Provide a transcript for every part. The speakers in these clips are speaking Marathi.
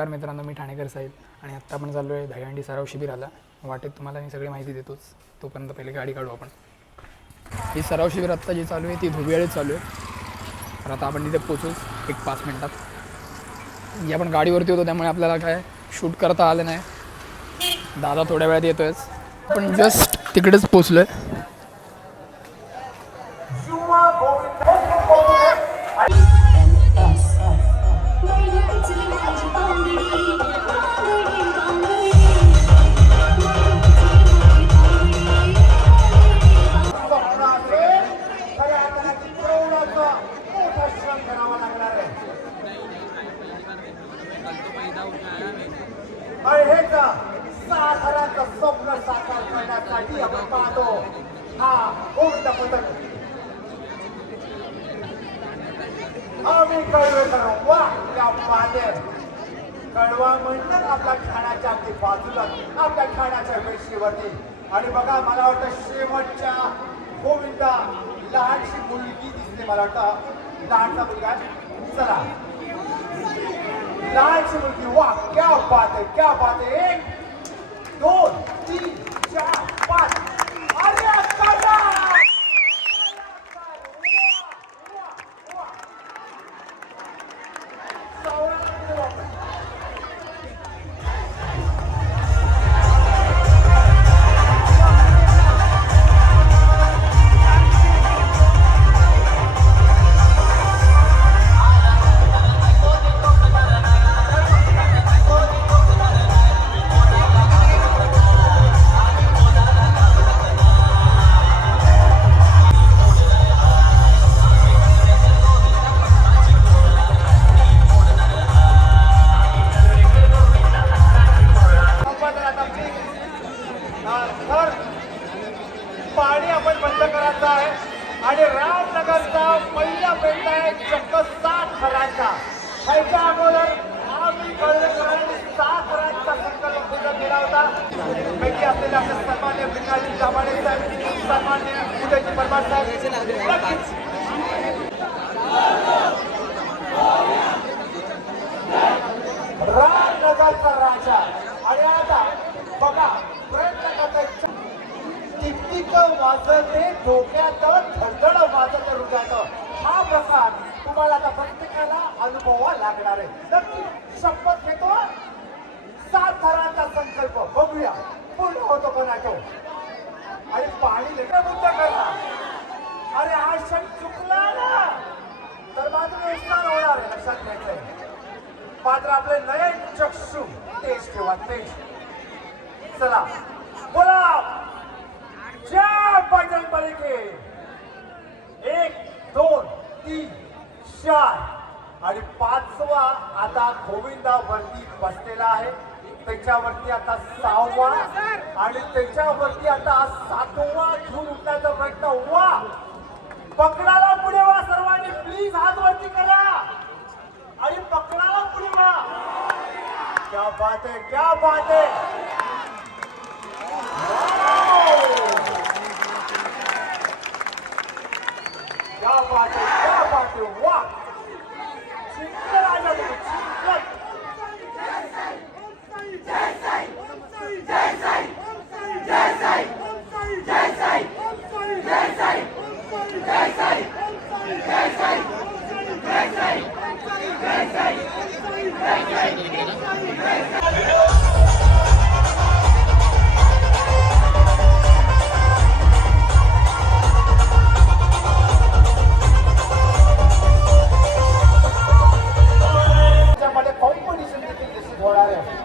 नमस्कार मित्रांनो मी ठाणेकर साहेब आणि आत्ता आपण चाललो आहे दहीहंडी सराव शिबिराला. वाटेत तुम्हाला मी सगळी माहिती देतोच. तोपर्यंत पहिले गाडी काढू आपण. ही सराव शिबिर आत्ता जी चालू आहे ती धुबियाळीत चालू आहे. तर आता आपण तिथे पोचूच एक पाच मिनटात. ही आपण गाडीवरती होतो त्यामुळे आपल्याला काय शूट करता आलं नाही. दादा थोड्या वेळात येतोयच. पण जस्ट तिकडेच पोचलो आहे आपण पाहतो हा गोविंद पथक आम्ही कळवेकर वा त्या कळवा म्हणतात आपल्या खाण्याच्या अगदी बाजूला आपल्या खाण्याच्या वेशीवरती आणि बघा मला वाटतं शेवटच्या गोविंदा लहानशी मुलगी दिसते मला वाटतं. लहानचा मुलगा? चला. लहानशी मुलगी. वा क्या बात आहे क्या बात आहे. एक दोन तीन चार. पूर्ण अरे पाणी लेकर मुद्दा करला अरे हा क्षण चुकला ना. तर मात्र नुकसान होणार आहे लक्षात घ्यायचंय. मात्र आपले नयन चक्षु. तेज ठेवा तेज. चला. बोला जय पाटण पालिके. एक दोन तीन चार. आणि पाचवा आता गोविंदा वरती बसलेला आहे. त्याच्यावरती आता सहावा आणि त्याच्यावरती आता सातवा घेऊन उठण्याचा प्रयत्न. वा पकडाला पुढे वा सर्वांनी. प्लीज हात वरती करा. आणि पकडाला पुढे वा. क्या बात आहे क्या बात आहे क्या बात है क्या बात है वाह चिंतन राजा तुम्ही चिंतन त्याच्यामध्ये कॉम्पिटिशन देखील निश्चित होणार आहे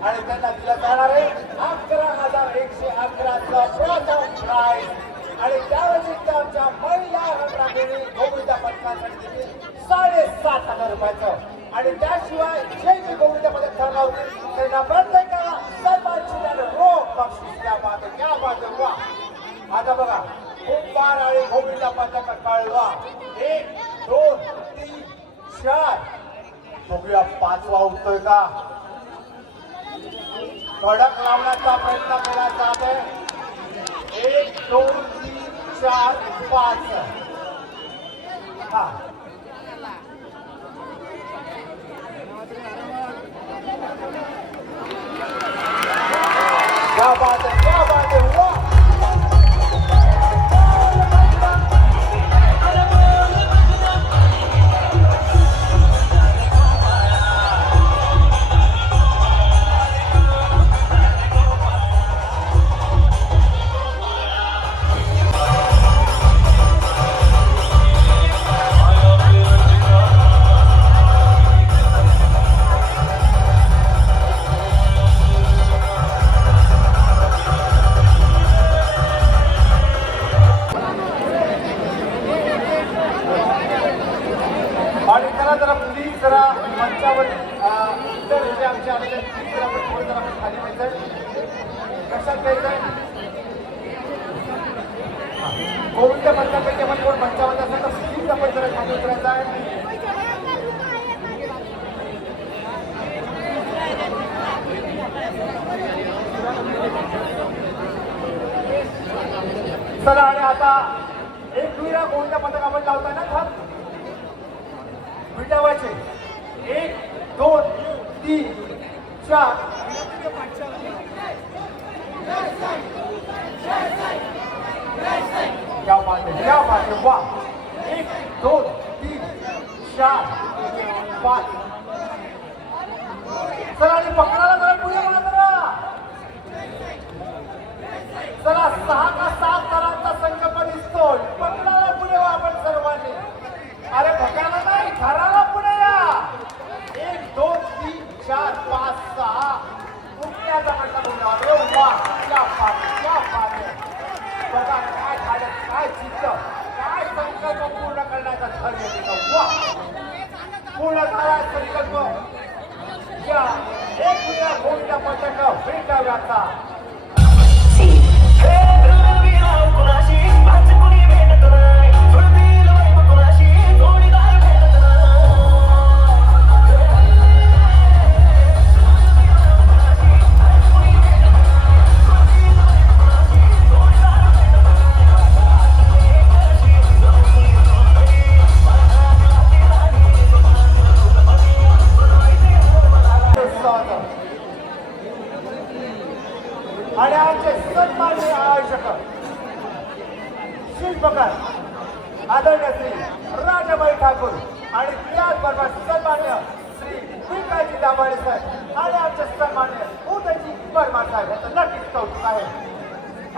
आणि त्यांना दिला जाणार आहे अकरा हजार एकशे अकराचा प्रथम आणि त्या व्यतिरिक्त आमच्या महिला रंगरागिणी गोविंदा पथकासाठी साडेसात हजार रुपयाचं आणि त्याशिवाय जे जे बोगीच्यामध्ये ठरला होती. त्यांना प्रत्येकाला सन्मान चिन्हाने रोख बक्षीस द्या बात आहे, क्या वा. आता बघा कुंभार आणि गोविंद पदक कळवा एक दोन तीन चार. बघूया पाचवा उठतोय का कडक लावण्याचा प्रयत्न केला जात आहे. एक दोन तीन चार पाच. हा. क्या बात है क्या बात है एक दोन तीन चार पाच चला आणि पकडायला जरा पुढे वळा जरा. चला सहा आणि आमचे सन्माननीय आयोजक. शिल्पकार आदरणीय श्री राजाबाई ठाकूर आणि त्याचबरोबर सन्मान्य श्री विकाजी दाभाडे साहेब आणि आमचे सन्मान्य उदयजी परमार साहेब याचं नक्कीच कौतुक आहे.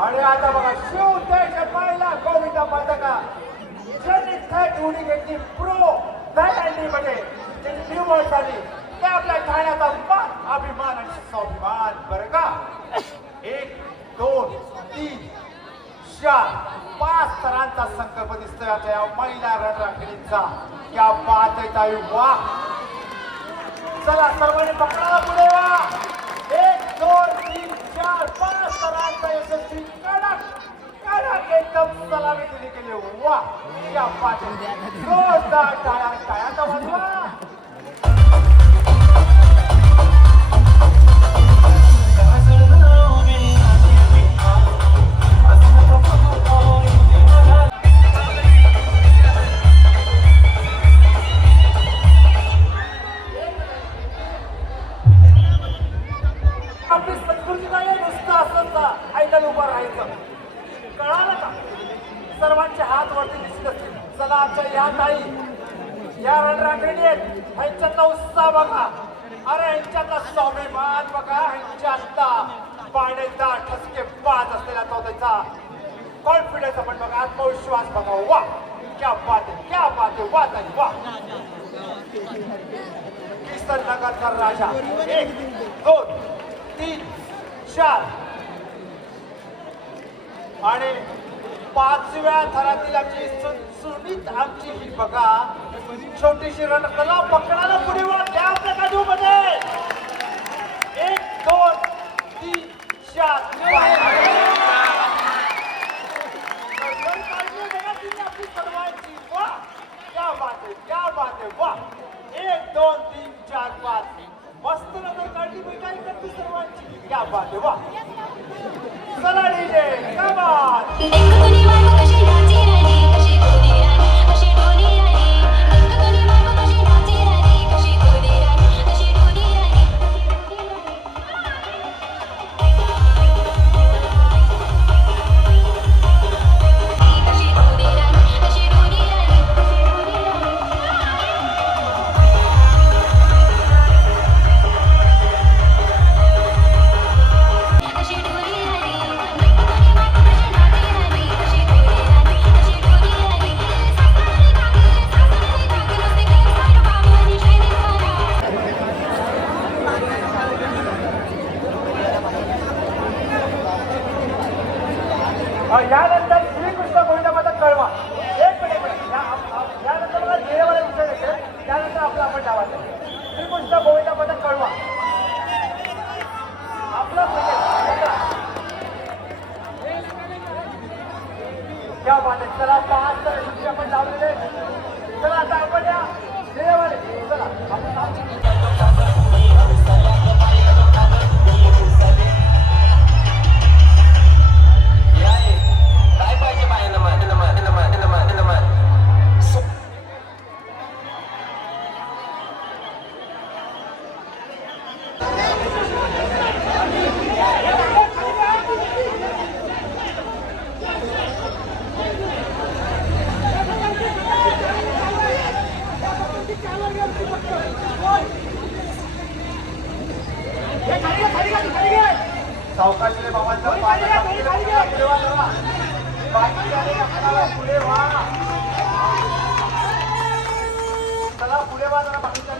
आणि आता बघा शिव देश पहिला गोविंदा पथका ज्यांनी थेट उडी घेतली प्रो मध्ये जी निवड झाली ते आपल्या ठाण्याचा मान अभिमान आणि स्वाभिमान बरं का? दोन तीन चार. पाच स्तरांचा संकल्प दिसतोय आता या महिला रणराखिणींचा या पाच आहे ताई वा. चला सर्वांनी पकडायला पुढे वा एक दोन तीन चार. पाच स्तरांचा यशस्वी कडक कडक एकदम सलामी दिली गेली वा. या पाच आहे. जोरदार टाळ्या टाळ्याचा वाजवा. बघा. अरे ह्यांच्यातला स्वाभिमान बघा. ह्यांच्यातला पाण्याचा ठसके पाच असलेला तो त्याचा कॉन्फिडन्स आपण बघा. आत्मविश्वास बघा. वा. क्या बात आहे. क्या बात आहे. वा ताई वा. किसन नगरचा राजा. एक दोन तीन चार. आणि पाचव्या थरातील आमची सुनीत आमची ही बघा छोटीशी रणकला पकडायला पुढे वळ. त्या आपल्या काजूमध्ये सावकाशले चला पुढे वा जरा बाकीच्या